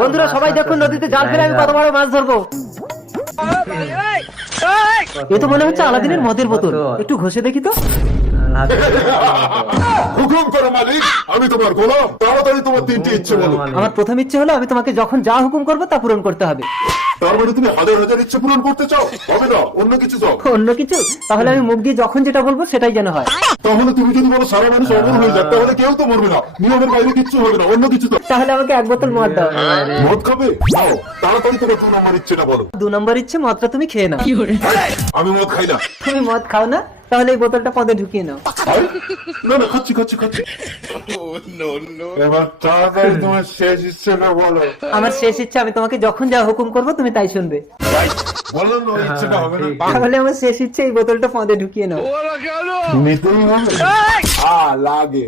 বন্ধুরা সবাই দেখুন নদীতে জাল ফেলে আমি কত বড় মাছ ধরবো। এ তো মনে হচ্ছে আলাদিনের মদের বোতল, একটু ঘষে দেখি তো। হুকুম করো মালিক, আমি তোমার গোলাম, তাড়াতাড়ি তোমার তিনটি ইচ্ছে বলো। আমার প্রথম ইচ্ছে হলো আমি তোমাকে যখন যা হুকুম করবো তা পূরণ করতে হবে। তার মানে তুমি হাজার হাজার ইচ্ছে পূরণ করতে চাও? হবে না, অন্য কিছু চাও। অন্য কিছু? তাহলে আমি মুখ দিয়ে যখন যেটা বলবো সেটাই যেন হয়। তাহলে তুমি যদি বলো সারা মানুষ অমর হয়ে যাক, তাহলে কেউ তো মরবে না, নিয়মের বাইরে কিচ্ছু হবে না, অন্য কিছু তো। তাহলে আমাকে এক বোতল মদ দাও। মদ খাবে? নাও, তাড়াতাড়ি তোমার 2 নম্বর ইচ্ছেটা বলো। 2 নম্বর ইচ্ছে মদটা তুমি খেয়ে নাও। আমি মদ খাই না। তুমি মদ খাও না, তাহলে এই বোতলটা পদে ঢুকিয়ে নাও। আরে, না না, খাচ্ছি। এবার তাড়াতাড়ি তোমার শেষ ইচ্ছেটা বলো। আমার শেষ ইচ্ছা আমি তোমাকে যখন যা হুকুম করবো তুমি তাই শুনবে। বলো না, ওই ইচ্ছেটা হবে না। তাহলে আমার শেষ ইচ্ছে এই বোতলটা পদে ঢুকিয়ে নাও। নিতে হবে? লাগে।